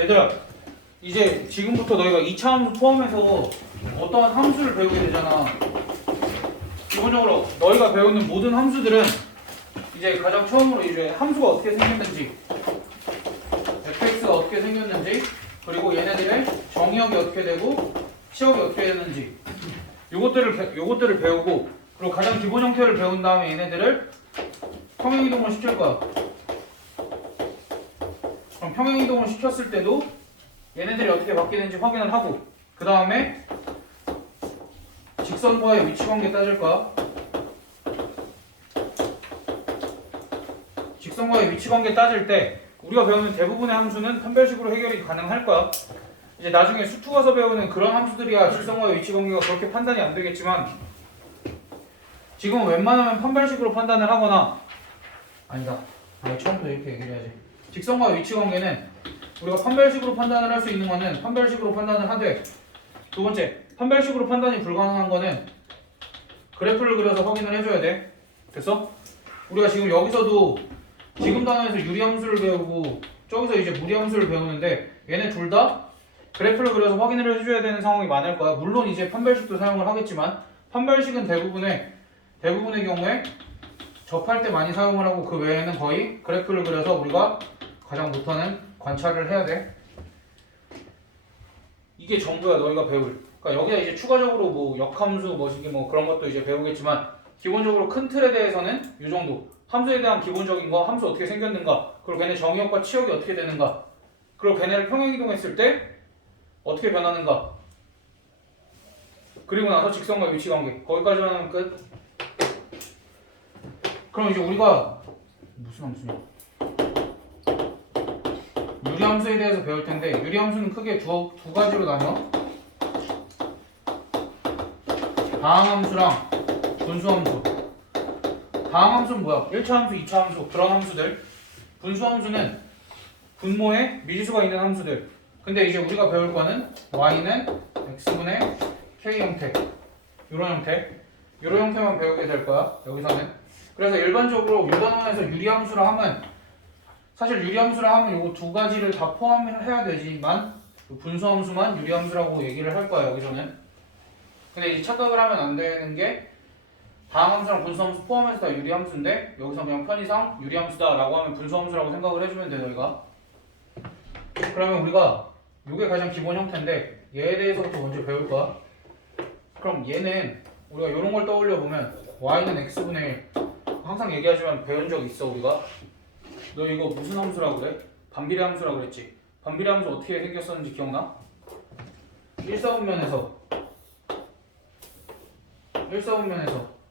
얘들아, 이제 지금부터 너희가 2차 함수 포함해서 어떠한 함수를 배우게 되잖아. 기본적으로 너희가 배우는 모든 함수들은 이제 가장 처음으로 이제 함수가 어떻게 생겼는지, fx가 어떻게 생겼는지, 그리고 얘네들의 정의역이 어떻게 되고 치역이 어떻게 되는지 요것들을 배우고, 그리고 가장 기본 형태를 배운 다음에 얘네들을 평행이동을 시킬 거야. 그럼 평행이동을 시켰을 때도 얘네들이 어떻게 바뀌는지 확인을 하고, 그 다음에 직선과의 위치관계 따질 거야. 직선과의 위치관계 따질 때 우리가 배우는 대부분의 함수는 판별식으로 해결이 가능할 거야. 이제 나중에 수투 가서 배우는 그런 함수들이야 직선과의 위치관계가 그렇게 판단이 안 되겠지만, 지금은 웬만하면 판별식으로 판단을 하거나, 아니다, 처음부터 이렇게 얘기를 해야지. 직선과의 위치관계는 우리가 판별식으로 판단을 할 수 있는 거는 판별식으로 판단을 하되, 두 번째, 판별식으로 판단이 불가능한 거는 그래프를 그려서 확인을 해줘야 돼. 됐어? 우리가 지금 여기서도 지금 단원에서 유리함수를 배우고 저기서 이제 무리함수를 배우는데, 얘네 둘 다 그래프를 그려서 확인을 해줘야 되는 상황이 많을 거야. 물론 이제 판별식도 사용을 하겠지만, 판별식은 대부분의 경우에 접할 때 많이 사용을 하고, 그 외에는 거의 그래프를 그려서 우리가 가장 못하는 관찰을 해야 돼. 이게 전부야 너희가 배울. 그러니까 여기다 이제 추가적으로 뭐 역함수 뭐시기 뭐 그런 것도 이제 배우겠지만, 기본적으로 큰 틀에 대해서는 이 정도. 함수에 대한 기본적인 거, 함수 어떻게 생겼는가, 그리고 걔네 정의역과 치역이 어떻게 되는가, 그리고 걔네를 평행이동했을 때 어떻게 변하는가, 그리고 나서 직선과 위치관계, 거기까지만 하면 끝. 그럼 이제 우리가 무슨 함수냐, 유리함수에 대해서 배울 텐데, 유리함수는 크게 두 가지로 나뉘어. 다항함수랑 분수함수. 다항함수는 뭐야? 1차 함수, 2차 함수, 그런 함수들. 분수함수는 분모에 미지수가 있는 함수들. 근데 이제 우리가 배울 거는 y는 x분의 k 형태, 이런 형태만 배우게 될 거야 여기서는. 그래서 일반적으로 유단원에서 유리함수라 하면, 사실 유리함수라 하면 요거 두 가지를 다 포함해야 되지만 분수함수만 유리함수라고 얘기를 할 거야 여기서는. 근데 이제 착각을 하면 안 되는 게, 다항함수랑 분수함수 포함해서 다 유리함수인데 여기서 그냥 편의상 유리함수다 라고 하면 분수함수라고 생각을 해주면 돼 너희가. 그러면 우리가 요게 가장 기본 형태인데, 얘에 대해서부터 먼저 배울 거야. 그럼 얘는 우리가 요런 걸 떠올려 보면 y는 x분의 1, 항상 얘기하지만 배운 적 있어 우리가. 너 이거 무슨 함수라고 그래? 반비례 함수라고 그랬지. 반비례 함수 어떻게 생겼었는지 기억나? 1사분면에서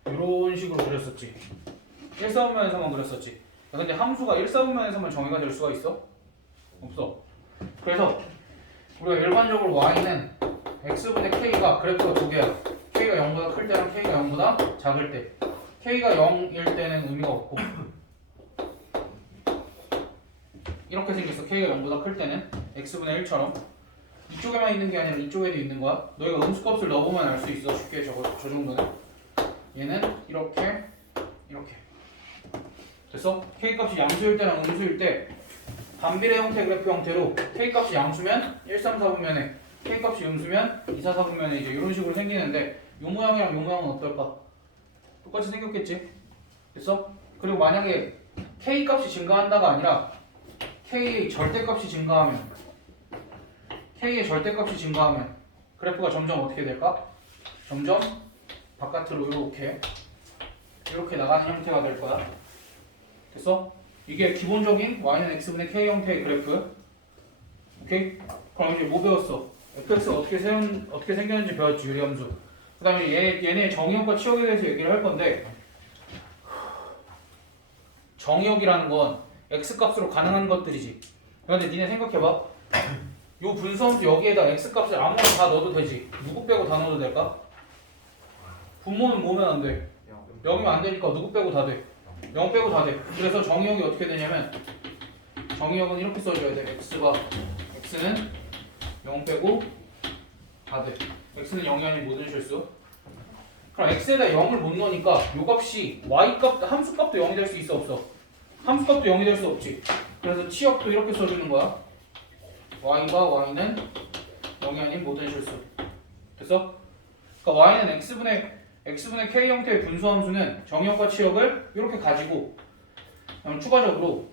이런 식으로 그렸었지. 1사분면에서만 그렸었지. 근데 함수가 1사분면에서만 정의가 될 수가 있어? 없어. 그래서 우리가 일반적으로 y는 x분의 k가 그래프가 두 개야. k가 0보다 클 때랑 k가 0보다 작을 때. k가 0일 때는 의미가 없고, 이렇게 생겼어. k가 0보다 클 때는 x분의 1처럼. 이쪽에만 있는 게 아니라 이쪽에도 있는 거야. 너희가 음수값을 넣어보면 알 수 있어. 쉽게 저 정도는. 얘는 이렇게 됐어? k값이 양수일 때랑 음수일 때 반비례 형태 그래프 형태로 k값이 양수면 1, 3, 4분면에, k값이 음수면 2, 4, 4분면에 이제 이런 식으로 생기는데, 요 모양이랑 요 모양은 어떨까? 똑같이 생겼겠지? 됐어? 그리고 만약에 k값이 증가한다가 아니라 k의 절대값이 증가하면 그래프가 점점 어떻게 될까? 점점 바깥으로 이렇게 나가는 형태가 될 거야. 됐어? 이게 기본적인 y는 x분의 k 형태의 그래프. 오케이? 그럼 이제 뭐 배웠어? fx가 어떻게 생겼는지 배웠지, 유리함수. 그 다음에 얘네 정의역과 치역에 대해서 얘기를 할 건데, 정의역이라는 건 x값으로 가능한 것들이지. 그런데 니네 생각해봐. 요 분수함수 여기에다 x값을 아무거나 다 넣어도 되지. 누구 빼고 다 넣어도 될까? 분모는 뭐면 안 돼? 0이면 안 되니까 누구 빼고 다 돼? 0 빼고 다 돼. 그래서 정의역이 어떻게 되냐면, 정의역은 이렇게 써줘야 돼. x는 0 빼고 다 돼. x는 0이 아닌 모든 실수. 그럼 x에다 0을 못 넣으니까 요 값이 y값, 함수값도 0이 될 수 있어 없어? 함수값도 0이 될 수 없지. 그래서 치역도 이렇게 써주는 거야. y가 y는 0이 아닌 모든 실수. 됐어? 그러니까 y는 x분의 k 형태의 분수함수는 정의역과 치역을 이렇게 가지고 추가적으로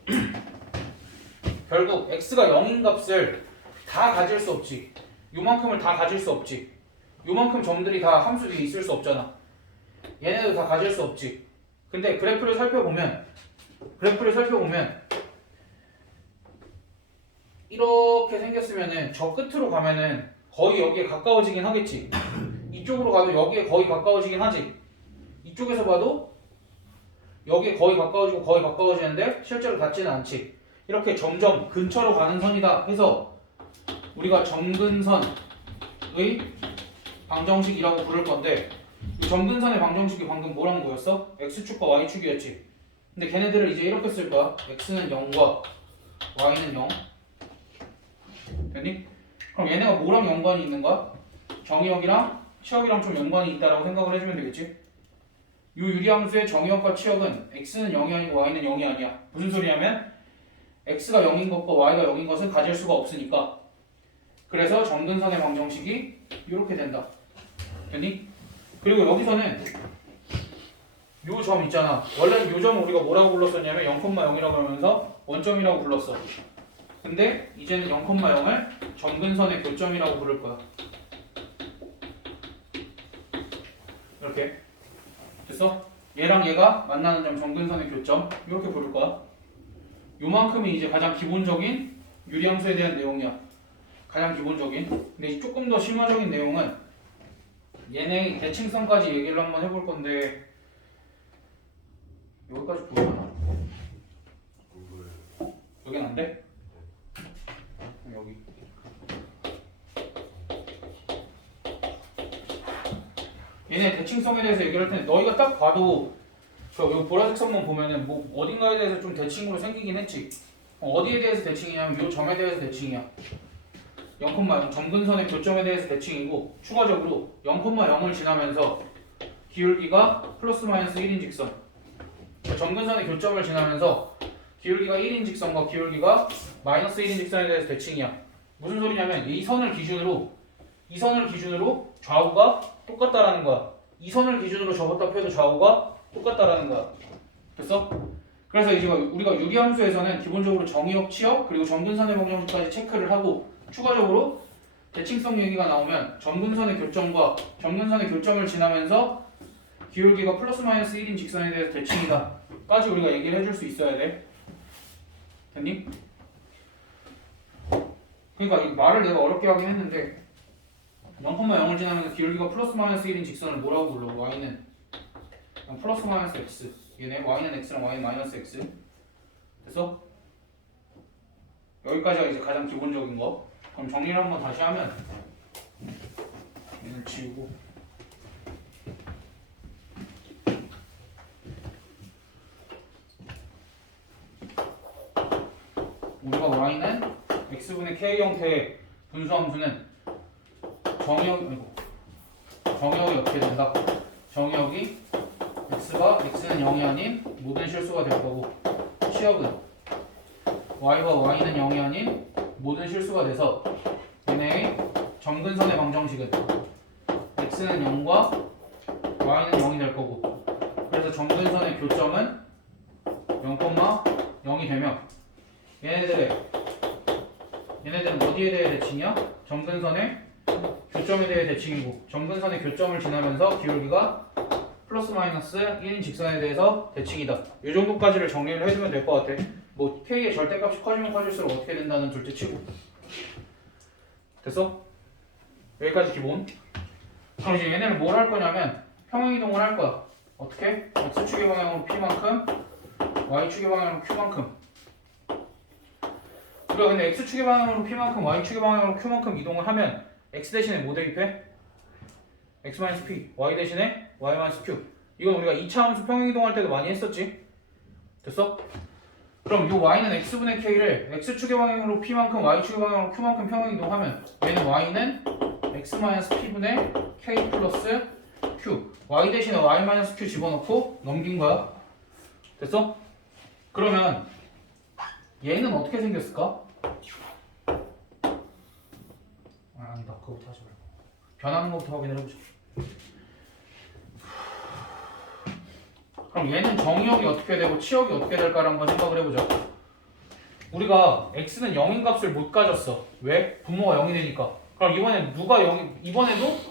결국 x가 0인 값을 다 가질 수 없지. 요만큼을 다 가질 수 없지. 요만큼 점들이 다 함수 뒤에 있을 수 없잖아. 얘네도 다 가질 수 없지. 근데 그래프를 살펴보면 이렇게 생겼으면은 저 끝으로 가면은 거의 여기에 가까워지긴 하겠지. 이쪽으로 가도 여기에 거의 가까워지긴 하지. 이쪽에서 봐도 여기에 거의 가까워지고 거의 가까워지는데 실제로 닿지는 않지. 이렇게 점점 근처로 가는 선이다 해서 우리가 점근선의 방정식이라고 부를 건데, 이 점근선의 방정식이 방금 뭐랑 뭐였어? x축과 y축이었지. 근데 걔네들을 이제 이렇게 쓸 거야. x는 0과 y는 0. 됐니? 그럼 얘네가 뭐랑 연관이 있는가? 정의역이랑 치역이랑 좀 연관이 있다라고 생각을 해주면 되겠지. 이 유리함수의 정의역과 치역은 x는 0이 아니고 y는 0이 아니야. 무슨 소리냐면 x가 0인 것과 y가 0인 것은 가질 수가 없으니까. 그래서 점근선의 방정식이 이렇게 된다. 됐니? 그리고 여기서는 요 점 있잖아. 원래는 요 점을 우리가 뭐라고 불렀었냐면 0,0이라고 하면서 원점이라고 불렀어. 근데 이제는 0,0을 점근선의 교점이라고 부를 거야. 이렇게 됐어? 얘랑 얘가 만나는 점 점근선의 교점 이렇게 부를 거야. 요만큼이 이제 가장 기본적인 유리함수에 대한 내용이야. 가장 기본적인. 근데 조금 더 심화적인 내용은 얘네 대칭성까지 얘기를 한번 해볼 건데 여기까지 보이나? 여긴 안 돼? 여기. 얘네 대칭성에 대해서 얘기를 할 텐데 너희가 딱 봐도 저 요 보라색 선만 보면은 뭐 어딘가에 대해서 좀 대칭으로 생기긴 했지. 어디에 대해서 대칭이냐면 요 점에 대해서 대칭이야. 0,0 점근선의 교점에 대해서 대칭이고 추가적으로 0,0을 지나면서 기울기가 플러스 마이너스 1인 직선. 점근선의 교점을 지나면서 기울기가 1인 직선과 기울기가 마이너스 1인 직선에 대해서 대칭이야. 무슨 소리냐면 이 선을 기준으로 좌우가 똑같다라는 거야. 이 선을 기준으로 접었다 펴도 좌우가 똑같다라는 거야. 됐어? 그래서 이제 우리가 유리함수에서는 기본적으로 정의역, 치역 그리고 점근선의 방정식까지 체크를 하고 추가적으로 대칭성 얘기가 나오면 점근선의 교점과 점근선의 교점을 지나면서 기울기가 플러스 마이너스 1인 직선에 대해서 대칭이다 까지 우리가 얘기를 해줄 수 있어야 돼. 됐니? 그러니까 이 말을 내가 어렵게 하긴 했는데 0,0을 지나면서 기울기가 플러스 마이너스 1인 직선을 뭐라고 불러? y는 플러스 마이너스 x. 얘네 y는 x랑 y는 마이너스 x. 됐어? 여기까지가 이제 가장 기본적인 거. 그럼 정리를 한번 다시 하면 얘는 지우고 우리가 y는 x분의 k 형태의 분수함수는 정의역이 어떻게 된다? 정의역이 x는 0이 아닌 모든 실수가 될 거고 치역은 y가 y는 0이 아닌 모든 실수가 돼서 얘네의 점근선의 방정식은 x는 0과 y는 0이 될 거고 그래서 점근선의 교점은 0,0이 되며 얘네들은 어디에 대해 대칭이야? 점근선의 교점에 대해 대칭이고 점근선의 교점을 지나면서 기울기가 플러스 마이너스 1인 직선에 대해서 대칭이다. 이 정도까지를 정리를 해주면 될 것 같아. 뭐 k의 절대값이 커지면 커질수록 어떻게 된다는 둘째 치고. 됐어? 여기까지 기본. 그럼 이제 얘네를 뭘 할 거냐면 평행이동을 할 거야. 어떻게? x축의 방향으로 p만큼 y축의 방향으로 q만큼. 우리가 근데 x축의 방향으로 p만큼 y축의 방향으로 q만큼 이동을 하면 x 대신에 뭐 대입해? x-p, y 대신에 y-q. 이건 우리가 2차 함수 평행이동할 때도 많이 했었지. 됐어? 그럼 이 y는 x분의 k를 x축의 방향으로 p만큼 y축의 방향으로 q만큼 평행이동하면 얘는 y는 x-p분의 k 플러스 q. y 대신에 y-q 집어넣고 넘긴 거야. 됐어? 그러면 얘는 어떻게 생겼을까? 아니다. 그거부터 하지 말고. 변하는 것부터 확인을 해보자. 그럼 얘는 정의역이 어떻게 되고 치역이 어떻게 될까를 한번 생각을 해보자. 우리가 x는 0인 값을 못 가졌어. 왜? 분모가 0이 되니까. 그럼 이번에도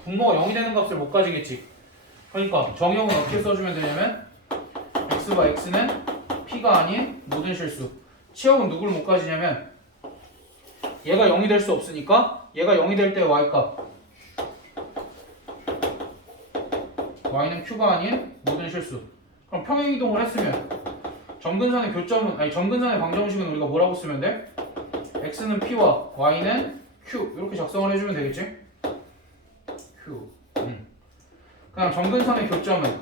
분모가 0이 되는 값을 못 가지겠지. 그러니까 정의역은 어떻게 써주면 되냐면 x와 x는 p가 아닌 모든 실수. 치역은 누구를 못 가지냐면 얘가 0이 될 수 없으니까 얘가 0이 될 때 y값 y는 q가 아닌 모든 실수. 그럼 평행이동을 했으면 점근선의 방정식은 우리가 뭐라고 쓰면 돼? x는 p와 y는 q 이렇게 작성을 해주면 되겠지? q. 그냥 점근선의 교점은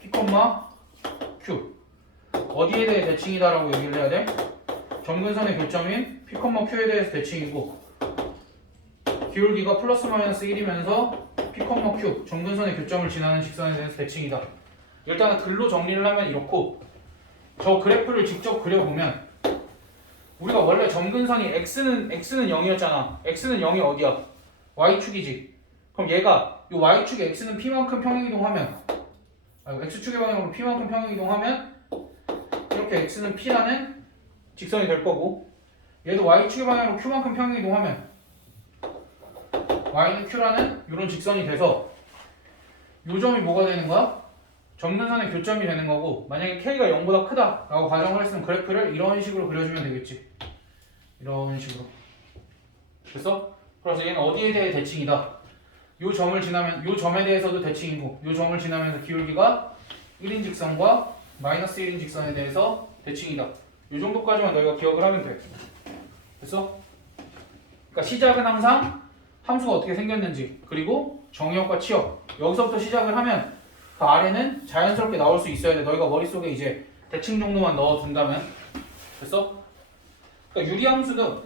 p, q 어디에 대해 대칭이다라고 얘기를 해야 돼? 점근선의 교점인 p, q에 대해서 대칭이고 기울기가 플러스 마이너스 1이면서 p, q 점근선의 교점을 지나는 직선에 대해서 대칭이다. 일단은 글로 정리를 하면 이렇고 저 그래프를 직접 그려보면 우리가 원래 점근선이 x는 0이었잖아. x는 0이 어디야? y축이지. 그럼 얘가 이 y축에 x는 p만큼 평행이동하면 x축의 방향으로 p만큼 평행이동하면 이렇게 x는 p라는 직선이 될 거고 얘도 y축의 방향으로 q만큼 평행이동하면 y는 q라는 이런 직선이 돼서 이 점이 뭐가 되는 거야? 점근선의 교점이 되는 거고 만약에 k가 0보다 크다 라고 가정을 했으면 그래프를 이런 식으로 그려주면 되겠지. 이런 식으로. 됐어? 그래서 얘는 어디에 대해 대칭이다. 요 점을 지나면 요 점에 대해서도 대칭이고 요 점을 지나면서 기울기가 1인 직선과 마이너스 1인 직선에 대해서 대칭이다. 요 정도까지만 너희가 기억을 하면 돼. 됐어? 그러니까 시작은 항상 함수가 어떻게 생겼는지 그리고 정의역과 치역 여기서부터 시작을 하면 그 아래는 자연스럽게 나올 수 있어야 돼. 너희가 머릿속에 이제 대칭 정도만 넣어둔다면. 됐어? 그러니까 유리함수는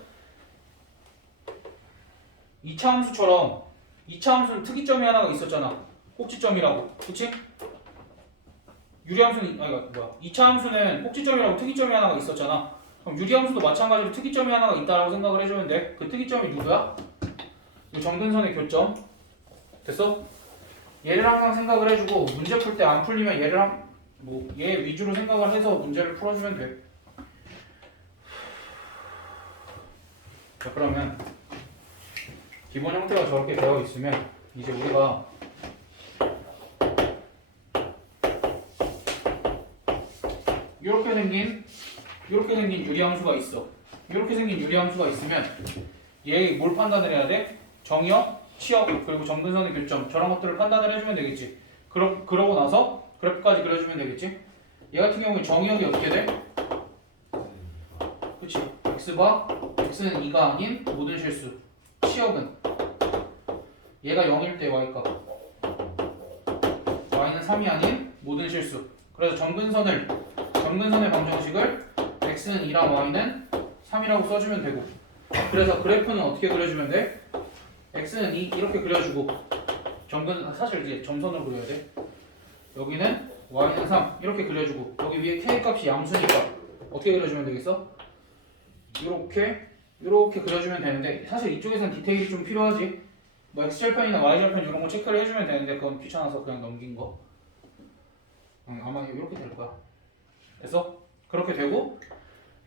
2차 함수처럼 2차 함수는 특이점이 하나가 있었잖아. 꼭지점이라고. 그치? 유리함수는 2차 함수는 꼭지점이라고 특이점이 하나가 있었잖아. 그럼 유리함수도 마찬가지로 특이점이 하나가 있다라고 생각을 해주면 돼. 그 특이점이 누구야? 이 점근선의 교점. 됐어? 얘를 항상 생각을 해주고 문제 풀 때 안 풀리면 얘 위주로 생각을 해서 문제를 풀어주면 돼. 자, 그러면 기본 형태가 저렇게 되어 있으면 이제 우리가 이렇게 생긴 유리함수가 있어. 이렇게 생긴 유리함수가 있으면 얘 뭘 판단을 해야 돼? 정의역, 치역, 그리고 점근선의 교점 저런 것들을 판단을 해주면 되겠지. 그러고 나서 그래프까지 그려주면 되겠지. 얘 같은 경우에 정의역이 어떻게 돼? 그치? x는 2가 아닌 모든 실수. 치역은 얘가 0일 때 y값 y는 3이 아닌 모든 실수. 그래서 점근선의 방정식을 x는 2랑 y는 3이라고 써주면 되고 그래서 그래프는 어떻게 그려주면 돼? x는 2 이렇게 그려주고 사실 이제 점선으로 그려야 돼. 여기는 y는 3 이렇게 그려주고 여기 위에 k 값이 양수니까 어떻게 그려주면 되겠어? 이렇게 그려주면 되는데 사실 이쪽에서는 디테일이 좀 필요하지. 뭐 x절편이나 y절편 이런 거 체크를 해주면 되는데 그건 귀찮아서 그냥 넘긴 거. 아마 이렇게 될 거야. 그래서 그렇게 되고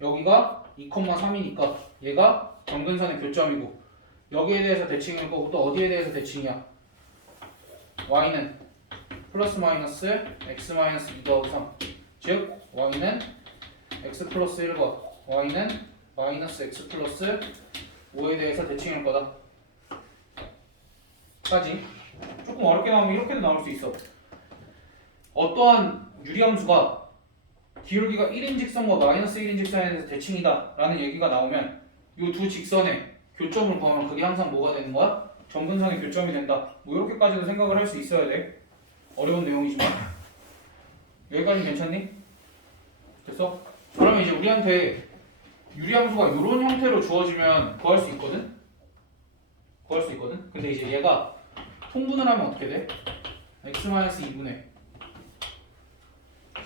여기가 2,3이니까 얘가 점근선의 교점이고 여기에 대해서 대칭일 거고 또 어디에 대해서 대칭이야? y는 플러스 마이너스 x 마이너스 2 더하기 3 즉 y는 x 플러스 1과 y는 마이너스 x 플러스 5에 대해서 대칭일 거다 까지. 조금 어렵게 나오면 이렇게도 나올 수 있어. 어떠한 유리함수가 기울기가 1인 직선과 마이너스 1인 직선에 대해서 대칭이다 라는 얘기가 나오면 이 두 직선의 교점을 구하면 그게 항상 뭐가 되는 거야? 점근선의 교점이 된다. 뭐 이렇게까지도 생각을 할 수 있어야 돼. 어려운 내용이지만 여기까지 괜찮니? 됐어? 그러면 이제 우리한테 유리함수가 이런 형태로 주어지면 구할 수 있거든? 근데 이제 얘가 통분을 하면 어떻게 돼? x-2분의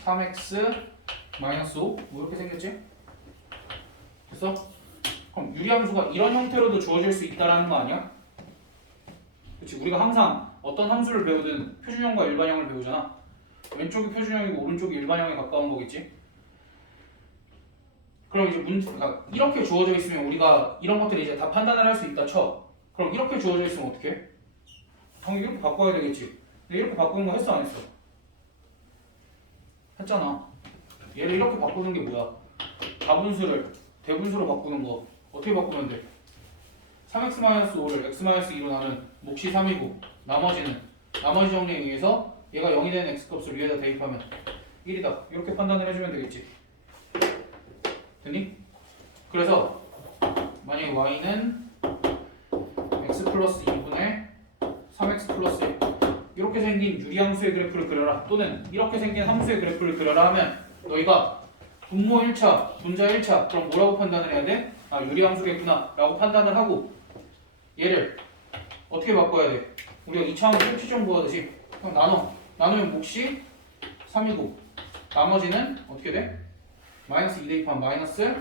3x-5 뭐 이렇게 생겼지? 됐어? 그럼 유리함수가 이런 형태로도 주어질 수 있다라는 거 아니야? 그치? 우리가 항상 어떤 함수를 배우든 표준형과 일반형을 배우잖아. 왼쪽이 표준형이고 오른쪽이 일반형에 가까운 거겠지? 그럼 이제 그러니까 이렇게 주어져 있으면 우리가 이런 것들을 이제 다 판단을 할 수 있다 쳐. 그럼 이렇게 주어져 있으면 어떻게 해? 당연히 이렇게 바꿔야 되겠지. 근데 이렇게 바꾸는 거 했어 안 했어? 했잖아. 얘를 이렇게 바꾸는 게 뭐야? 다분수를 대분수로 바꾸는 거 어떻게 바꾸면 돼? 3x-5를 x-2로 나눈 몫이 3이고 나머지 정리에 의해서 얘가 0이 되는 x값을 위에다 대입하면 1이다. 이렇게 판단을 해주면 되겠지. 됐니? 그래서 만약에 y는 x 플러스 2분의 3x 플러스 1 이렇게 생긴 유리함수의 그래프를 그려라 또는 이렇게 생긴 함수의 그래프를 그려라 하면 너희가 분모 1차, 분자 1차 그럼 뭐라고 판단을 해야 돼? 아 유리함수겠구나 라고 판단을 하고 얘를 어떻게 바꿔야 돼? 우리가 2차함수 표시점 구하듯이 그럼 나누면 몫이 3이고 나머지는 어떻게 돼? 마이너스 2 대입하면 마이너스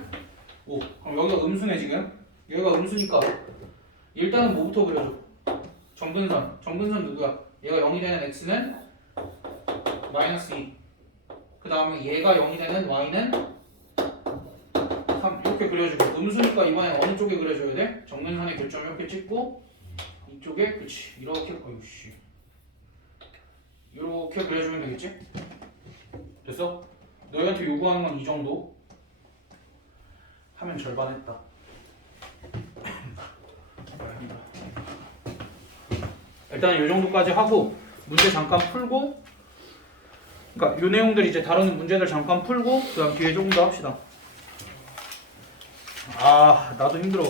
5 그럼 여기가 음수네 지금 여기가 음수니까 일단은 뭐부터 그려줘? 정근선 누구야? 얘가 0이 되는 x는 마이너스 2 그 다음에 얘가 0이 되는 y는 3 이렇게 그려주고 음수니까 이번엔 어느 쪽에 그려줘야 돼? 정근선의 교점 이렇게 찍고 이쪽에 그치 이렇게 어이씨 이렇게 그려주면 되겠지? 됐어? 너희한테 요구하는 건 이 정도 하면 절반 했다. 일단 이 정도까지 하고 문제 잠깐 풀고 그러니까 이 내용들 이제 다루는 문제들 잠깐 풀고 그 다음 뒤에 조금 더 합시다. 아 나도 힘들어.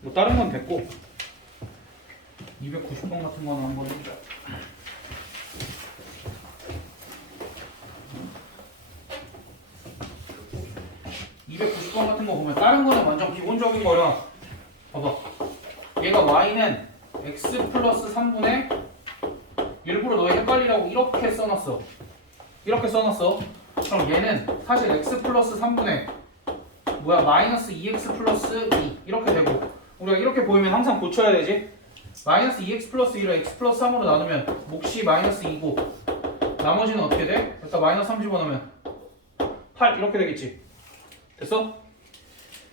뭐 다른 건 됐고 290번 같은 거는 한번 해보자. 같은 거 보면 다른 거는 완전 기본적인 거라 봐봐 얘가 y는 x 플러스 3분의 일부러 너희 헷갈리라고 이렇게 써놨어 그럼 얘는 사실 x 플러스 3분의 뭐야 마이너스 2x 플러스 2 이렇게 되고 우리가 이렇게 보이면 항상 고쳐야 되지 마이너스 2x 플러스 2를 x 플러스 3으로 나누면 몫이 마이너스 2고 나머지는 어떻게 돼? 그래서 마이너스 3 집어넣으면 8 이렇게 되겠지 됐어?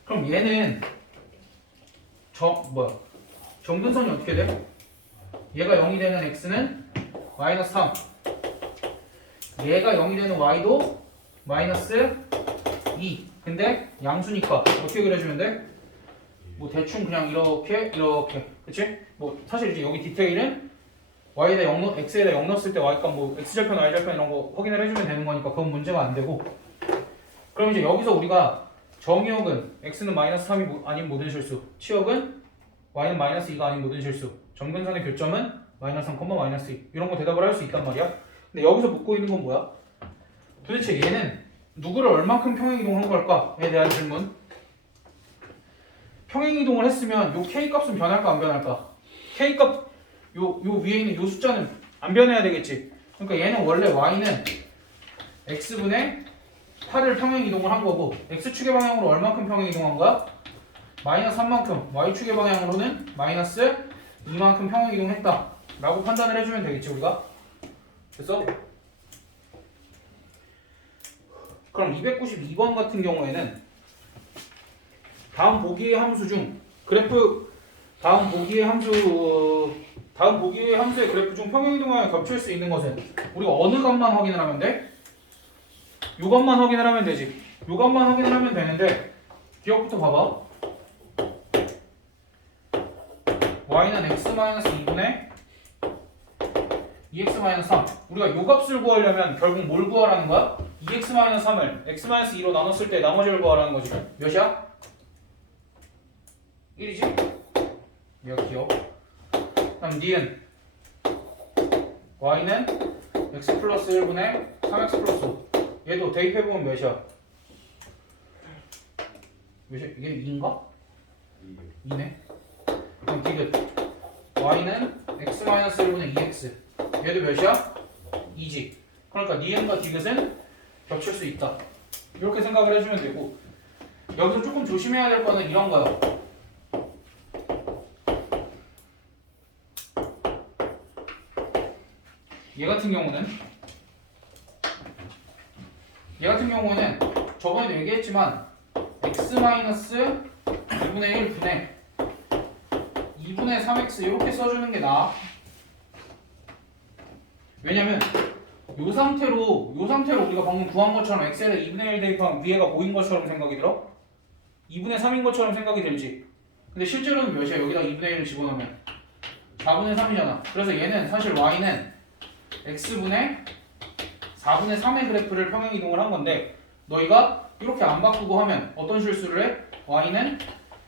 그럼 얘는 정근선이 어떻게 돼? 얘가 0이 되는 x는 마이너스 3 얘가 0이 되는 y도 마이너스 2 근데 양수니까 어떻게 그려주면 돼? 뭐 대충 그냥 이렇게 그치? 뭐 사실 이제 여기 디테일은 y에다 0 x에다 0 넣었을 때 y값 뭐 x절편 y절편 이런 거 확인을 해주면 되는 거니까 그건 문제가 안 되고 그럼 이제 여기서 우리가 정의역은 x는 마이너스 3이 아닌 모든 실수 치역은 y는 마이너스 2가 아닌 모든 실수 정근선의 교점은 마이너스 3, 마이너스 2 이런 거 대답을 할 수 있단 말이야 근데 여기서 묻고 있는 건 뭐야? 도대체 얘는 누구를 얼만큼 평행이동을 한 걸까에 대한 질문 평행이동을 했으면 요 k값은 변할까 안 변할까? k값 요 위에 있는 요 숫자는 안 변해야 되겠지 그러니까 얘는 원래 y는 x분의 8을 평행이동을 한 거고 x축의 방향으로 얼만큼 평행이동한 거야? 마이너스 3만큼 y축의 방향으로는 마이너스 2만큼 평행이동했다 라고 판단을 해주면 되겠지 우리가 됐어? 그럼 292번 같은 경우에는 다음 보기의 함수 중 그래프 다음 보기의 함수의 그래프 중 평행이동하여 겹칠 수 있는 것은 우리가 어느 값만 확인을 하면 돼? 요 값만 확인을 하면 되지. 요 값만 확인을 하면 되는데 기억부터 봐봐. y는 x-2분의 2x-3 우리가 요 값을 구하려면 결국 뭘 구하라는 거야? 2x-3을 x-2로 나눴을 때 나머지를 구하라는 거지. 몇이야? 1이지? 얘가 기억. 그럼 니은 y는 x 플러스 1분의 3x 플러스 5 얘도 대입해보면 몇이야? 몇이야? 이게 2인가? 2네. 그럼 디귿 y는 x-1분의 2x 얘도 몇이야? 2지. 그러니까 니은과 디귿은 겹칠 수 있다. 이렇게 생각을 해주면 되고, 여기서 조금 조심해야 될 거는 이런 거요. 얘 같은 경우는 저번에도 얘기했지만 x-2분의 1 분의 2분의 3x 이렇게 써주는 게 나아. 왜냐면 요 상태로 우리가 방금 구한 것처럼 x에 2분의 1 대입하면 위에가 5인 것처럼 생각이 들어? 2분의 3인 것처럼 생각이 들지? 근데 실제로는 몇이야? 여기다 2분의 1을 집어넣으면 4분의 3이잖아. 그래서 얘는 사실 y는 x분의 4분의 3의 그래프를 평행이동을 한 건데, 너희가 이렇게 안 바꾸고 하면 어떤 실수를 해? y는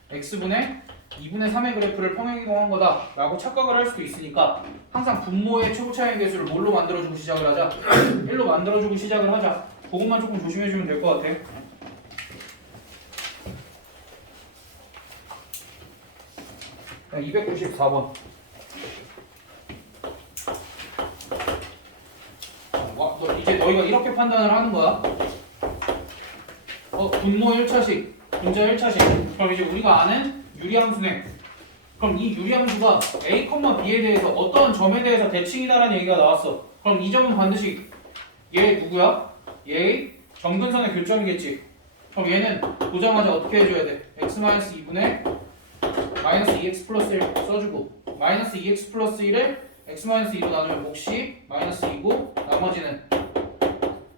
x분의 2분의 3의 그래프를 평행이동한 거다 라고 착각을 할 수도 있으니까 항상 분모의 최고차의 개수를 뭘로 만들어주고 시작을 하자? 1로 만들어주고 시작을 하자. 그것만 조금 조심해주면 될 것 같아. 자, 294번. 이제 너희가 이렇게 판단을 하는 거야. 분모 1차식, 분자 1차식. 그럼 이제 우리가 아는 유리함수네. 그럼 이 유리함수가 A, B에 대해서 어떤 점에 대해서 대칭이다라는 얘기가 나왔어. 그럼 이 점은 반드시 얘 누구야? 얘의 점근선의 교점이겠지. 그럼 얘는 보자마자 어떻게 해줘야 돼? x-2분의 마이너스 2x 플러스 1 써주고, 마이너스 2x 플러스 1을 x-2로 나누면 몫이 마이너스 2고 나머지는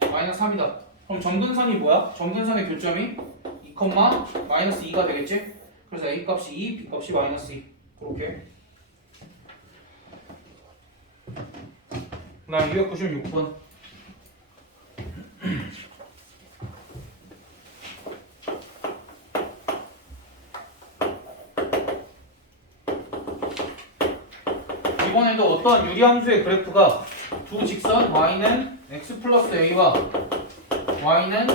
마이너스 3이다. 그럼 점근선이 뭐야? 점근선의 교점이 2, 마이너스 2가 되겠지? 그래서 a 값이 2, b 값이 마이너스 2. 그렇게. 그 다음 296번. 이번에도 어떠한 유리함수의 그래프가 두 직선 y는 x 플러스 a와 y는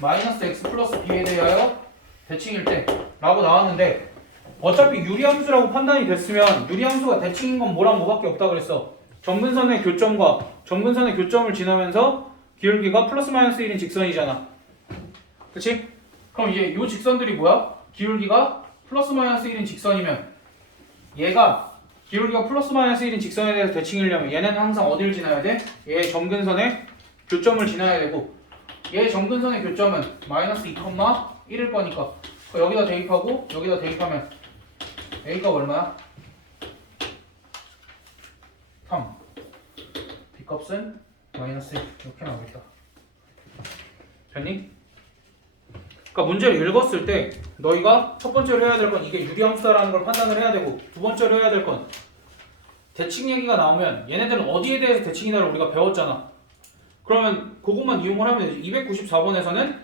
마이너스 x 플러스 b에 대하여 대칭일 때 라고 나왔는데, 어차피 유리함수라고 판단이 됐으면 유리함수가 대칭인 건 뭐랑 뭐밖에 없다 그랬어. 점근선의 교점과 점근선의 교점을 지나면서 기울기가 플러스 마이너스 1인 직선이잖아. 그치? 그럼 이제 이 직선들이 뭐야? 기울기가 플러스 마이너스 1인 직선이면 얘가 기울기가 플러스 마이너스 1인 직선에 대해서 대칭이려면 얘는 항상 어디를 지나야 돼? 얘의 점근선의 교점을 지나야 되고, 얘의 점근선의 교점은 마이너스 2,1일 거니까 여기다 대입하고 여기다 대입하면 A가 얼마야? 3. B값은 마이너스 1 이렇게 나오겠다. 됐니? 그러니까 문제를 읽었을 때 너희가 첫 번째로 해야 될 건 이게 유리함수다라는 걸 판단을 해야 되고, 두 번째로 해야 될 건 대칭 얘기가 나오면 얘네들은 어디에 대해서 대칭이다를 우리가 배웠잖아. 그러면 그것만 이용을 하면 되지. 294번에서는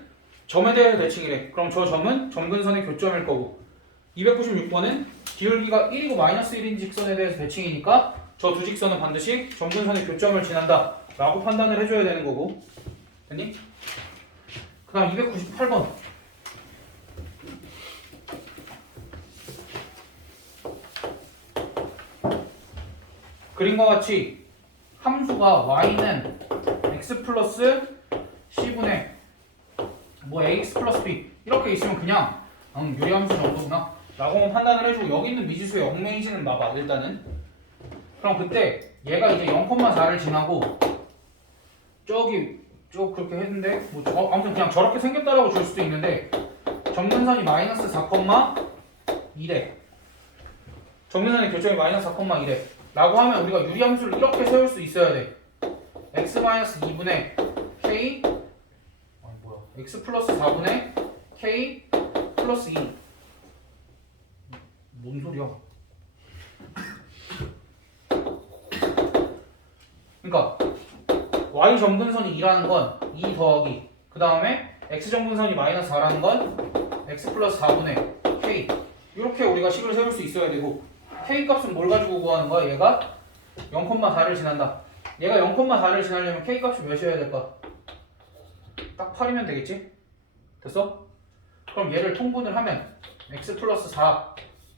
점에 대해서 대칭이래. 그럼 저 점은 점근선의 교점일 거고, 296번은 기울기가 1이고 마이너스 1인 직선에 대해서 대칭이니까 저 두 직선은 반드시 점근선의 교점을 지난다 라고 판단을 해줘야 되는 거고. 됐니? 그 다음 298번. 그림과 같이 함수가 y는 x 플러스 c분의 ax 플러스 b 이렇게 있으면 그냥 유리함수 정도구나 라고 판단을 해주고, 여기 있는 미지수의 얽매이지는 봐봐 일단은. 그럼 그때 얘가 이제 0,4를 지나고 저기 쭉 그렇게 했는데 아무튼 그냥 저렇게 생겼다라고 줄 수도 있는데, 점근선이 마이너스 4,2래. 점근선의 교점이 마이너스 4,2래 라고 하면 우리가 유리함수를 이렇게 세울 수 있어야 돼. x-2분의 k x 플러스 4분의 k 플러스 2. 뭔 소리야? 그러니까 y 점근선이 2라는 건 2 더하기, 그 다음에 x 점근선이 마이너스 4라는 건 x 플러스 4분의 k. 이렇게 우리가 식을 세울 수 있어야 되고, k 값은 뭘 가지고 구하는 거야? 얘가 0,4를 지난다. 얘가 0,4를 지나려면 k 값이 몇이어야 될까? 딱 8이면 되겠지? 됐어? 그럼 얘를 통분을 하면 x 플러스 4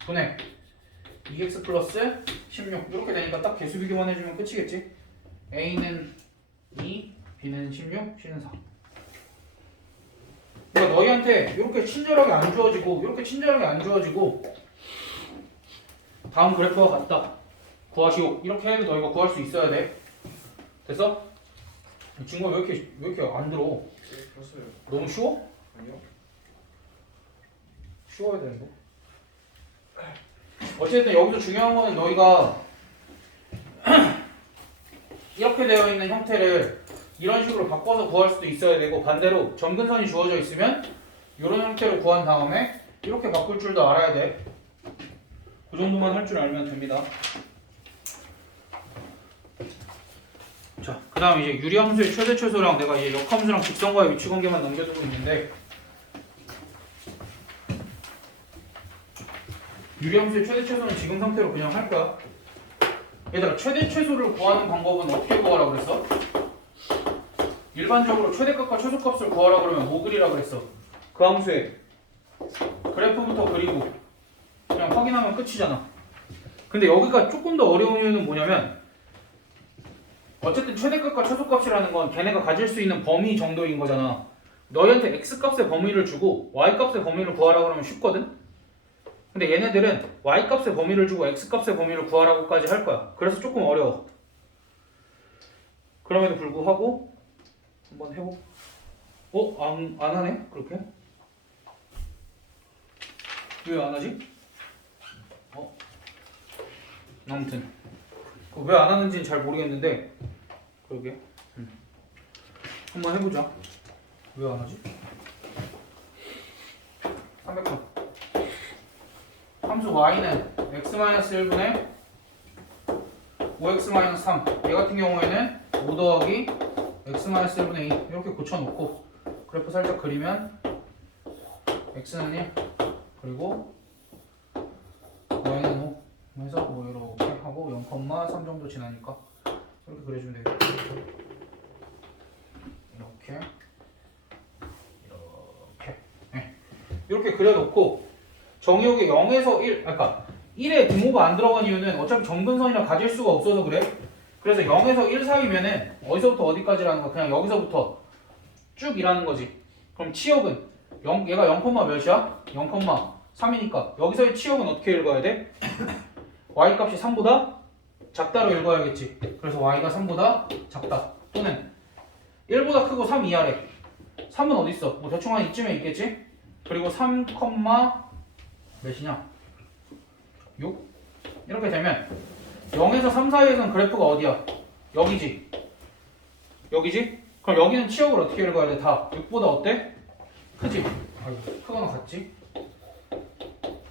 분의 2x 플러스 16 이렇게 되니까 딱 개수 비교만 해주면 끝이겠지? a는 2, b는 16, c는 4. 그러니까 너희한테 이렇게 친절하게 안 주어지고 이렇게 친절하게 안 주어지고 다음 그래프와 같다. 구하시오. 이렇게 해도 너희가 구할 수 있어야 돼. 됐어? 이 친구가 왜 이렇게 안 들어? 네, 폈어요. 너무 쉬워? 아니요. 쉬워야 되는데. 어쨌든 여기서 중요한 거는 너희가 이렇게 되어 있는 형태를 이런 식으로 바꿔서 구할 수도 있어야 되고 반대로 점근선이 주어져 있으면 이런 형태로 구한 다음에 이렇게 바꿀 줄도 알아야 돼. 그 정도만 할 줄 알면 됩니다. 자, 그 다음에 이제 유리함수의 최대 최소랑 내가 이제 역함수랑 직선과의 위치 관계만 남겨두고 있는데 유리함수의 최대 최소는 지금 상태로 그냥 할 거야. 얘들아, 최대 최소를 구하는 방법은 어떻게 구하라고 그랬어? 일반적으로 최대값과 최소값을 구하라고 그러면 뭐 그리라고 그랬어? 그 함수에 그래프부터 그리고 그냥 확인하면 끝이잖아. 근데 여기가 조금 더 어려운 이유는 뭐냐면 어쨌든 최대값과 최소값이라는 건 걔네가 가질 수 있는 범위 정도인 거잖아. 너희한테 x값의 범위를 주고 y값의 범위를 구하라고 그러면 쉽거든? 근데 얘네들은 y값의 범위를 주고 x값의 범위를 구하라고까지 할 거야. 그래서 조금 어려워. 그럼에도 불구하고 한번 해보. 안 하네? 그렇게? 왜 안 하지? 아무튼 왜 안 하는지는 잘 모르겠는데 그러게. 한번 해보자. 왜 안 하지? 300번. 함수 y는 x-1분의 5x-3. 얘 같은 경우에는 5 더하기 x-1분의 2 이렇게 고쳐놓고 그래프 살짝 그리면 x는 1 그리고 y는 5 해서 뭐 이렇게 하고 0,3 정도 지나니까 이렇게 그려주면 되겠다. 이렇게 그려놓고 정의역에 0에서 1, 그러니까 1에 등호가 안 들어간 이유는 어차피 점근선이라 가질 수가 없어서 그래. 그래서 0에서 1 사이면은 어디서부터 어디까지라는 거야? 그냥 여기서부터 쭉 이라는 거지. 그럼 치역은 얘가 0, 몇이야? 0,3이니까 여기서의 치역은 어떻게 읽어야 돼? y값이 3보다 작다로 읽어야겠지. 그래서 y가 3보다 작다. 또는 1보다 크고 3 이하래. 3은 어디 있어? 뭐 대충 한 이쯤에 있겠지? 그리고 3, 몇이냐? 6? 이렇게 되면 0에서 3 사이에서는 그래프가 어디야? 여기지? 여기지? 그럼 여기는 치역을 어떻게 읽어야 돼? 다 6보다 어때? 크지? 아이고, 크거나 같지?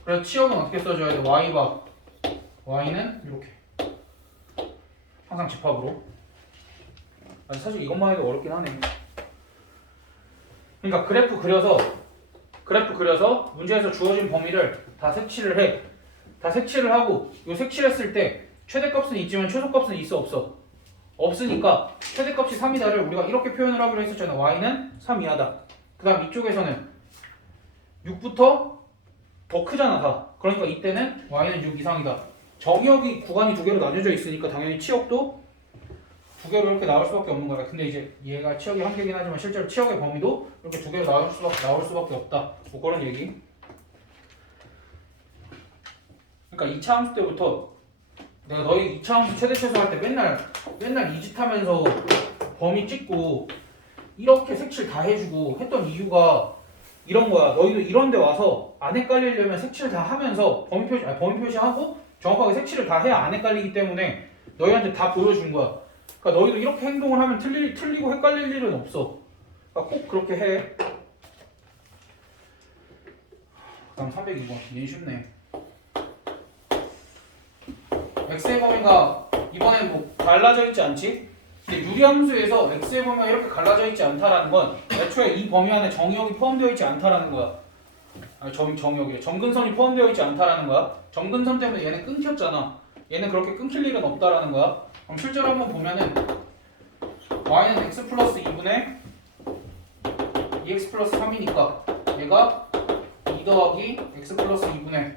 그래서 치역은 어떻게 써줘야 돼? y바 y는 이렇게 항상 집합으로. 아니, 사실 이것만 해도 어렵긴 하네. 그러니까 그래프 그려서 문제에서 주어진 범위를 다 색칠을 해. 다 색칠을 하고 요 색칠했을 때 최대값은 있지만 최소값은 있어 없어? 없으니까 최대값이 3이다를 우리가 이렇게 표현을 하기로 했었잖아. y는 3 이하다. 그 다음 이쪽에서는 6부터 더 크잖아 다. 그러니까 이때는 y는 6 이상이다. 정의역이 구간이 두 개로 나뉘어져 있으니까 당연히 치역도 두 개로 이렇게 나올 수밖에 없는 거야. 근데 이제 얘가 치역이 한 개긴 하지만 실제로 치역의 범위도 이렇게 두 개로 나올 수밖에 없다. 뭐 그런 얘기. 그러니까 2차 함수 때부터 내가 너희 2차 함수 최대 최소 할 때 맨날 이 짓 하면서 범위 찍고 이렇게 색칠 다 해주고 했던 이유가 이런 거야. 너희도 이런 데 와서 안 헷갈리려면 색칠 다 하면서 범위 표시하고 정확하게 색칠을 다 해야 안 헷갈리기 때문에 너희한테 다 보여준 거야. 그러니까 너희도 이렇게 행동을 하면 틀리고 헷갈릴 일은 없어. 그러니까 꼭 그렇게 해. 다음 302번. 얘는 쉽네. x의 범위가 이번엔 뭐 갈라져 있지 않지? 근데 유리함수에서 x의 범위가 이렇게 갈라져 있지 않다라는 건 애초에 이 범위 안에 정의역이 포함되어 있지 않다라는 거야. 아니 정의역이래. 점근선이 포함되어 있지 않다라는 거야. 점근선 때문에 얘는 끊겼잖아. 얘는 그렇게 끊길 일은 없다라는 거야. 그럼 실제로 한번 보면은 y는 x 플러스 2분의 2x 플러스 3이니까 얘가 2 더하기 x 플러스 2분의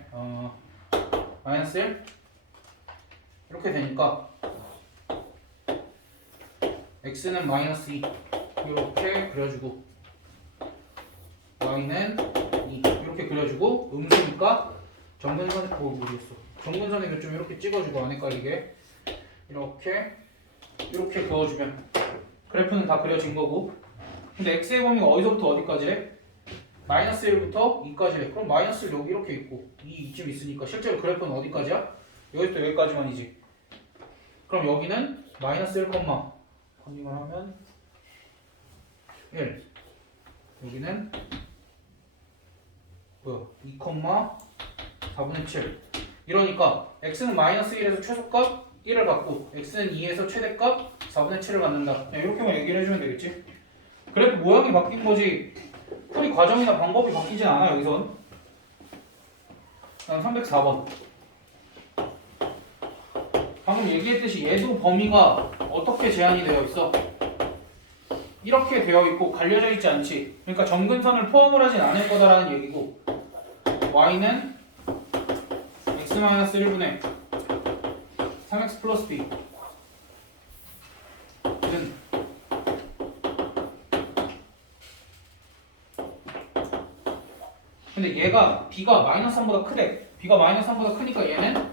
마이너스 1 이렇게 되니까 x는 마이너스 2 이렇게 그려주고 y는 2 이렇게 그려주고 음수니까 정근선 모르겠어. 정근선의 교점 이렇게 찍어주고 안 헷갈리게 이렇게 그어주면 그래프는 다 그려진 거고. 근데 x의 범위가 어디서부터 어디까지래? 마이너스 1부터 2까지래. 그럼 마이너스 1 여기 이렇게 있고 2쯤 있으니까 실제로 그래프는 어디까지야? 여기부터 여기까지만이지. 그럼 여기는 마이너스 1, 컨닝을 하면 1 여기는 뭐야 2, 4분의 7 이러니까 x는 마이너스 1에서 최소값 1을 갖고 x는 2에서 최대값 4분의 7을 갖는다. 그냥 이렇게만 얘기를 해주면 되겠지. 그래프 모양이 바뀐 거지 풀이 과정이나 방법이 바뀌진 않아. 여기선 다음 304번 방금 얘기했듯이 얘도 범위가 어떻게 제한이 되어 있어? 이렇게 되어 있고 갈려져 있지 않지. 그러니까 점근선을 포함을 하진 않을 거다라는 얘기고 y는 x-1분의 3x 플러스 b 는 근데 얘가 b가 마이너스 3보다 크대. b가 마이너스 3보다 크니까 얘는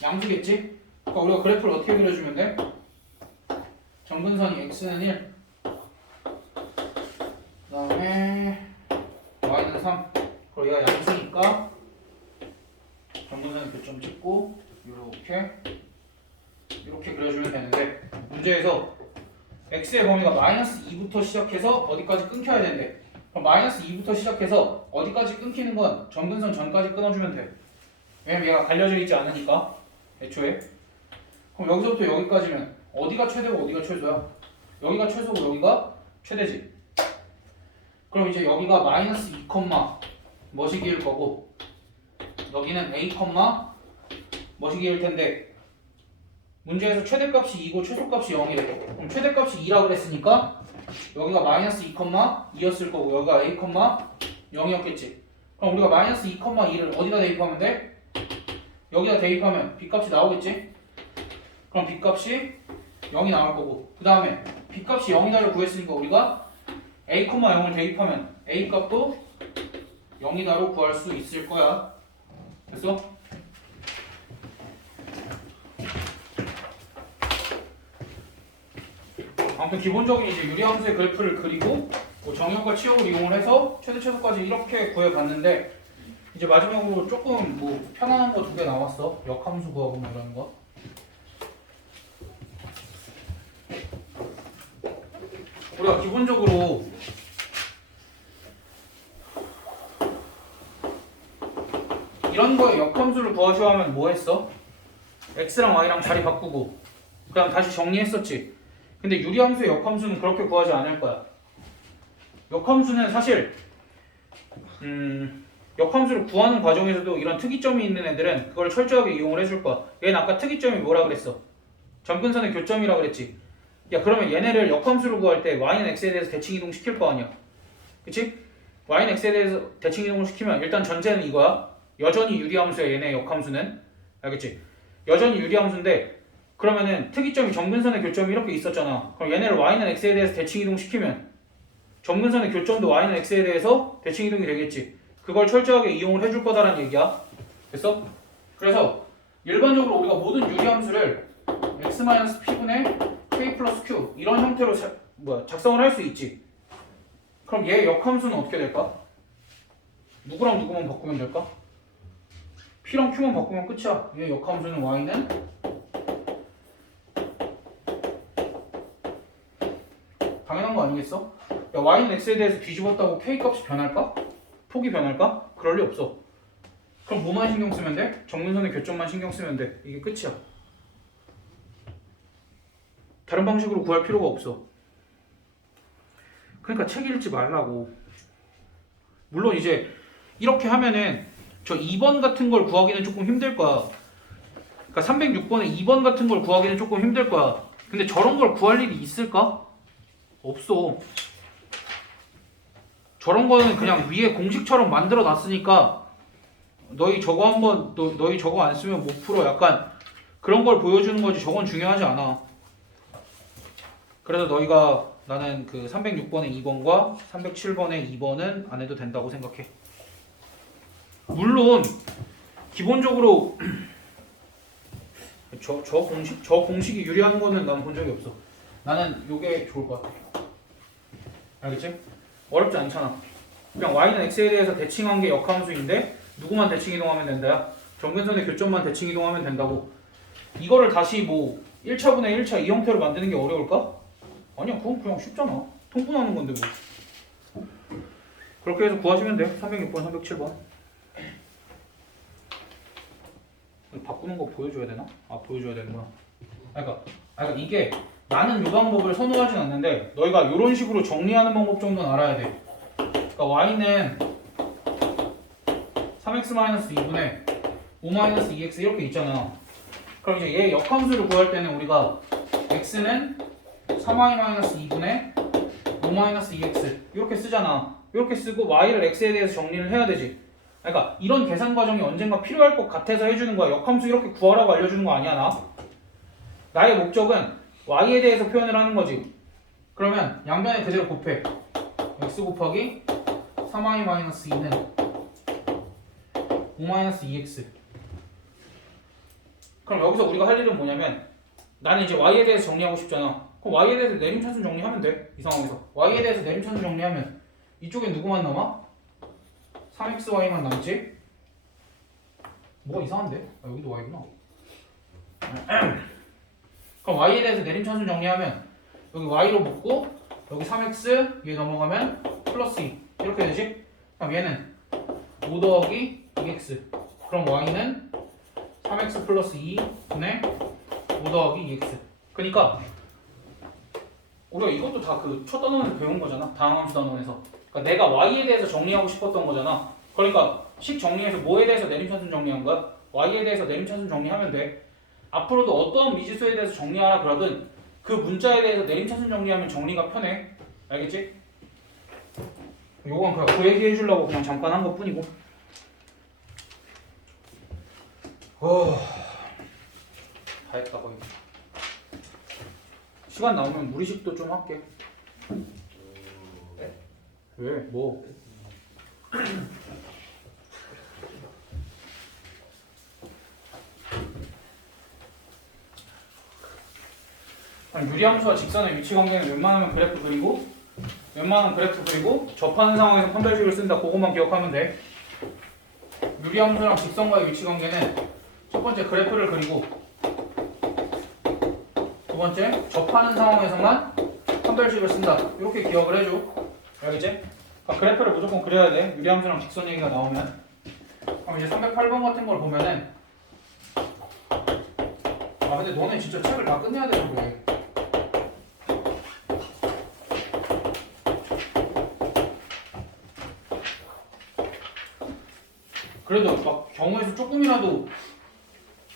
양수겠지? 그러니까 우리가 그래프를 어떻게 그려주면 돼? 점근선이 x는 1 그 다음에 y는 3 그리고 얘가 양수니까 점근선의 교점 찍고 이렇게 그려주면 되는데 문제에서 x의 범위가 마이너스 2부터 시작해서 어디까지 끊겨야 된대. 그럼 마이너스 2부터 시작해서 어디까지 끊기는 건 점근선 전까지 끊어주면 돼. 왜냐면 얘가 갈려져 있지 않으니까 애초에. 그럼 여기서부터 여기까지면 어디가 최대고 어디가 최소야? 여기가 최소고 여기가 최대지. 그럼 이제 여기가 마이너스 2, 머시기일 거고 여기는 a, 머시기일 텐데 문제에서 최대값이 2고 최소값이 0이래. 그럼 최대값이 2라 그랬으니까 여기가 마이너스 2, 2였을 거고 여기가 a, 0이었겠지. 그럼 우리가 마이너스 2, 2를 어디다 대입하면 돼? 여기다 대입하면 b값이 나오겠지? 그럼 b값이 0이 나올 거고 그 다음에 b값이 0이다를 구했으니까 우리가 a, 0을 대입하면 a 값도 0이다로 구할 수 있을 거야. 됐어? 아무튼 기본적인 이제 유리함수의 그래프를 그리고 뭐 정역과 치역을 이용을 해서 최대까지 이렇게 구해봤는데 이제 마지막으로 조금 뭐 편안한 거 2개 나왔어. 역함수 구하고 뭐 이런 거. 우리가 기본적으로 이런 거에 역함수를 구하셔 하면 뭐 했어? x랑 y랑 자리 바꾸고 그 다음 다시 정리했었지. 근데 유리함수의 역함수는 그렇게 구하지 않을 거야. 역함수는 사실 역함수를 구하는 과정에서도 이런 특이점이 있는 애들은 그걸 철저하게 이용을 해줄 거야. 얘는 아까 특이점이 뭐라 그랬어? 점근선의 교점이라 그랬지. 야 그러면 얘네를 역함수를 구할 때 y는 x에 대해서 대칭이동 시킬 거 아니야. 그치? y는 x에 대해서 대칭이동을 시키면 일단 전제는 이거야. 여전히 유리함수야 얘네 역함수는. 알겠지? 여전히 유리함수인데 그러면은 특이점이 점근선의 교점이 이렇게 있었잖아. 그럼 얘네를 y는 x에 대해서 대칭이동 시키면 점근선의 교점도 y는 x에 대해서 대칭이동이 되겠지. 그걸 철저하게 이용을 해줄 거다라는 얘기야. 됐어? 그래서 일반적으로 우리가 모든 유리함수를 x-p분의 k 플러스 q 이런 형태로 작성을 할 수 있지. 그럼 얘 역함수는 어떻게 될까? 누구랑 누구만 바꾸면 될까? p랑 q만 바꾸면 끝이야. 얘 역함수는 y는 당연한 거 아니겠어? 야 y는 x에 대해서 뒤집었다고 k 값이 변할까? 폭이 변할까? 그럴 리 없어. 그럼 뭐만 신경 쓰면 돼? 점근선의 교점만 신경 쓰면 돼. 이게 끝이야. 다른 방식으로 구할 필요가 없어. 그러니까 책 읽지 말라고. 물론 이제 이렇게 하면은 저 2번 같은 걸 구하기는 조금 힘들 거야. 그러니까 306번에 2번 같은 걸 구하기는 조금 힘들 거야. 근데 저런 걸 구할 일이 있을까? 없어. 저런 거는 그냥 위에 공식처럼 만들어 놨으니까 너희 저거 한번 너희 저거 안 쓰면 못 풀어. 약간 그런 걸 보여주는 거지. 저건 중요하지 않아. 그래서 너희가 나는 그 306번의 2번과 307번의 2번은 안 해도 된다고 생각해. 물론 기본적으로 저 공식이 유리한 거는 난 본 적이 없어. 나는 요게 좋을 것 같아. 알겠지? 어렵지 않잖아. 그냥 y는 x에 대해서 대칭한 게 역함수인데 누구만 대칭 이동하면 된다야? 점근선의 교점만 대칭 이동하면 된다고. 이거를 다시 뭐 1차분의 1차 이 형태로 만드는 게 어려울까? 아니야, 그건 그냥 쉽잖아. 통분하는 건데 뭐. 그렇게 해서 구하시면 돼. 306번, 307번. 바꾸는 거 보여줘야 되나? 아, 보여줘야 되는구나. 그러니까 이게 나는 이 방법을 선호하진 않는데 너희가 이런 식으로 정리하는 방법 정도는 알아야 돼. 그러니까 y는 3x-2분의 5-2x 이렇게 있잖아. 그럼 이제 얘 역함수를 구할 때는 우리가 x는 3y-2분의 5-2x 이렇게 쓰잖아. 이렇게 쓰고 y를 x에 대해서 정리를 해야 되지. 그러니까 이런 계산 과정이 언젠가 필요할 것 같아서 해주는 거야. 역함수 이렇게 구하라고 알려주는 거 아니야, 나? 나의 목적은 y에 대해서 표현을 하는 거지. 그러면 양변에 그대로 곱해. x 곱하기 3y-2는 5-2x. 그럼 여기서 우리가 할 일은 뭐냐면 나는 이제 y에 대해서 정리하고 싶잖아. 그럼 y에 대해서 내림차순 정리하면 돼. 이 상황에서 y에 대해서 내림차순 정리하면 이쪽에 누구만 남아? 3xy만 남지? 뭐가 이상한데? 아, 여기도 y구나. 그럼 y에 대해서 내림차순 정리하면 여기 y로 묶고 여기 3x 위에 넘어가면 플러스 2 이렇게 되지? 그럼 얘는 5 더하기 2x. 그럼 y는 3x 플러스 2분의 5 더하기 2x. 그러니까 우리가 이것도 다 그 첫 단원에서 배운 거잖아. 다항함수 단원에서. 그러니까 내가 y에 대해서 정리하고 싶었던 거잖아. 그러니까 식 정리해서 뭐에 대해서 내림차순 정리한 거야? y에 대해서 내림차순 정리하면 돼. 앞으로도 어떤 미지수에 대해서 정리하라 그러든 그 문자에 대해서 내림차순 정리하면 정리가 편해. 알겠지? 요건 그냥 그 얘기 해주려고 그냥 잠깐 한 것 뿐이고. 다 했다 거의. 시간 나오면 무리식도 좀 할게. 왜? 뭐? 유리함수와 직선의 위치 관계는 웬만하면 그래프 그리고 접하는 상황에서 판별식을 쓴다. 그것만 기억하면 돼. 유리함수랑 직선과의 위치 관계는 첫 번째 그래프를 그리고 두 번째 접하는 상황에서만 판별식을 쓴다. 이렇게 기억을 해줘. 알겠지? 그러니까 그래프를 무조건 그려야 돼. 유리함수랑 직선 얘기가 나오면. 그럼 이제 308번 같은 걸 보면은 아 근데 너네 진짜 책을 다 끝내야 되는 거야. 그래도 막 경우에서 조금이라도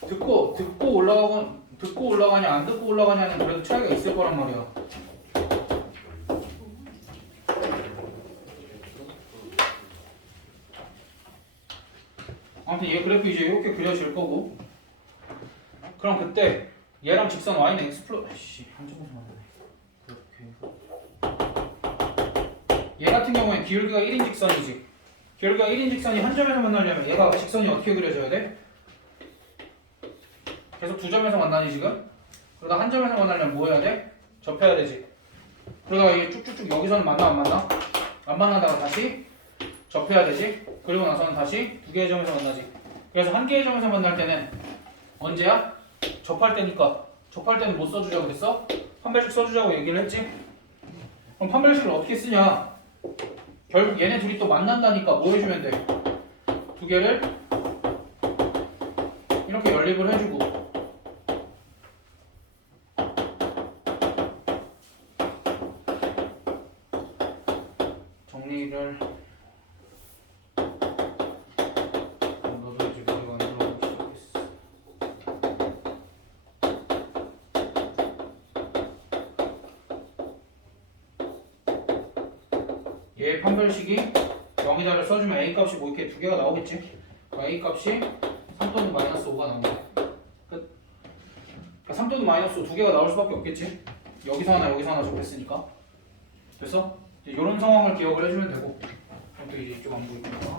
듣고 올라가냐 안 듣고 올라가냐는 그래도 차이가 있을 거란 말이야. 아무튼 얘 그래프 이제 이렇게 그려질 거고. 그럼 그때 얘랑 직선 y는 x 플러스 한 점에서 만나네. 얘 같은 경우에 기울기가 1인 직선이지. 기울기가 1인 직선이 한 점에서 만나려면 얘가 직선이 어떻게 그려져야 돼? 계속 두 점에서 만나니 지금? 그러다 한 점에서 만나려면 뭐 해야 돼? 접해야 되지. 그러다가 이게 쭉쭉쭉 여기서는 만나 안 만나? 안 만나다가 다시 접해야 되지. 그리고 나서는 다시 두 개의 점에서 만나지. 그래서 한 개의 점에서 만날 때는 언제야? 접할 때니까. 접할 때는 뭐 써주자고 그랬어? 판별식 써주자고 얘기를 했지? 그럼 판별식을 어떻게 쓰냐? 결국 얘네 둘이 또 만난다니까 뭐 해주면 돼? 두 개를 이렇게 연립을 해주고 정리를 너도 이제 머리가 안 들어가기 시작했어. 얘 판별식이 0이다를 써주면 a 값이 뭐 이렇게 두 개가 나오겠지? a 값이 3 또는 마이너스 5가 나온다. 끝. 그러니까 3 또는 마이너스 5 두 개가 나올 수밖에 없겠지? 여기서 하나 접했으니까 됐어? 이런 상황을 기억을 해주면 되고 그럼 또 이제 이쪽 안 보이니까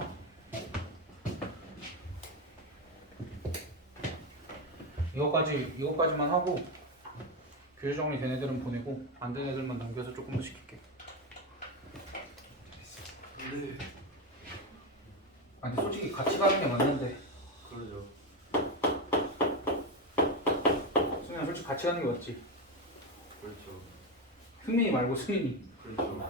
이거까지만 하고 교재 정리 된 애들은 보내고 안 된 애들만 남겨서 조금 더 시킬게. 아 근데 솔직히 같이 가는 게 맞는데. 그러죠. 승민아 솔직히 같이 가는 게 맞지. 그렇죠. 승민이 말고 승민이. 그렇죠.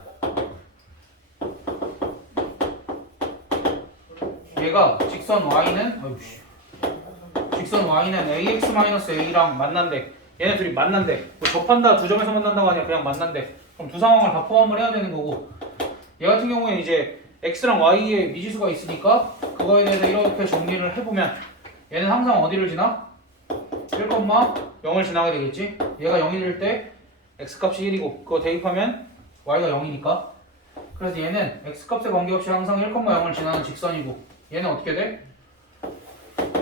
얘가 직선 y는 직선 y는 ax-a랑 만난대. 얘네 둘이 만난대. 뭐 접한다 두 점에서 만난다가 아니라 그냥 만난대. 그럼 두 상황을 다 포함을 해야 되는 거고 얘 같은 경우에 이제 x랑 y의 미지수가 있으니까 그거에 대해서 이렇게 정리를 해보면 얘는 항상 어디를 지나? 1,0을 지나게 되겠지? 얘가 0일 때 x값이 1이고 그거 대입하면 y가 0이니까 그래서 얘는 x값에 관계없이 항상 1,0을 지나는 직선이고 얘는 어떻게 돼?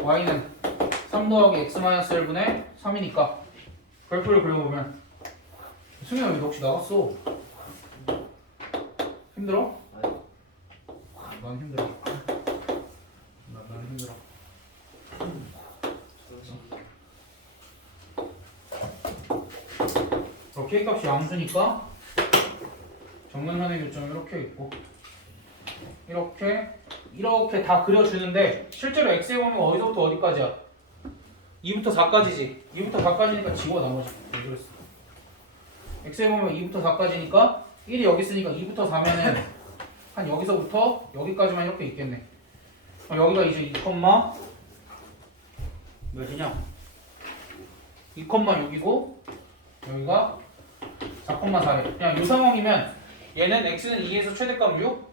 y는 3 더하기 x-1분의 3이니까 그래프를 그려보면 승현아 왜 너 혹시 나갔어? 힘들어? 난 힘들어. 난 힘들어. K값이 양수니까 정근선의 교점이 이렇게 있고 이렇게 다 그려주는데 실제로 x의 범위가 어디서부터 어디까지야? 2부터 4까지지. 2부터 4까지니까 지워 나머지. 왜 그랬어? x의 범위가 2부터 4까지니까 1이 여기 있으니까 2부터 4면은 한 여기서부터 여기까지만 이렇게 있겠네. 여기가 이제 2, 몇이냐? 2,6이고 여기가 4,4래. 그냥 이 상황이면 얘는 x는 2에서 최대값 6,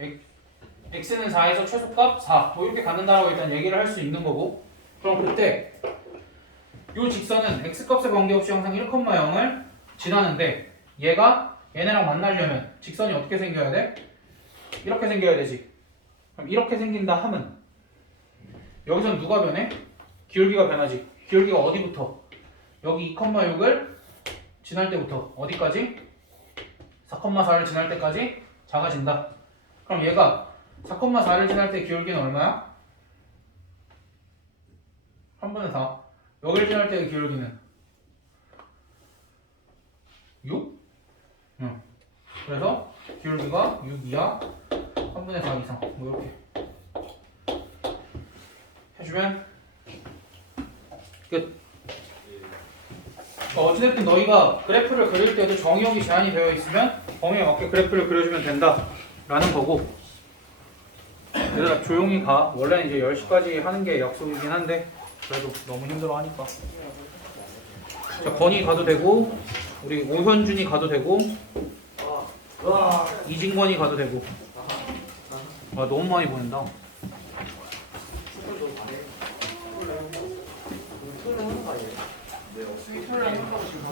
x는 4에서 최소값 4. 뭐 이렇게 갖는다라고 일단 얘기를 할 수 있는 거고. 그럼 그때 이 직선은 x값에 관계없이 항상 1,0을 지나는데 얘가 얘네랑 만나려면 직선이 어떻게 생겨야 돼? 이렇게 생겨야 되지. 그럼 이렇게 생긴다 하면 여기선 누가 변해? 기울기가 변하지. 기울기가 어디부터? 여기 2,6을 지날 때부터 어디까지? 4,4를 지날 때까지 작아진다. 그럼 얘가 4,4를 지날 때 기울기는 얼마야? 3분의 4. 여기를 지날 때의 기울기는 6? 응. 그래서 기울기가 6 이하 3분의 4 이상 뭐 이렇게 해주면 끝. 어찌됐든 너희가 그래프를 그릴 때도 정의역이 제한이 되어 있으면 범위에 맞게 그래프를 그려주면 된다 라는 거고 얘들아 조용히 가. 원래 이제 10시까지 하는 게 약속이긴 한데 그래도 너무 힘들어 하니까 자 건이 가도 되고 우리 오현준이 가도 되고 이진권이 가도 되고 아 너무 많이 보낸다. 토요일에 하는 거 아니에요? 네,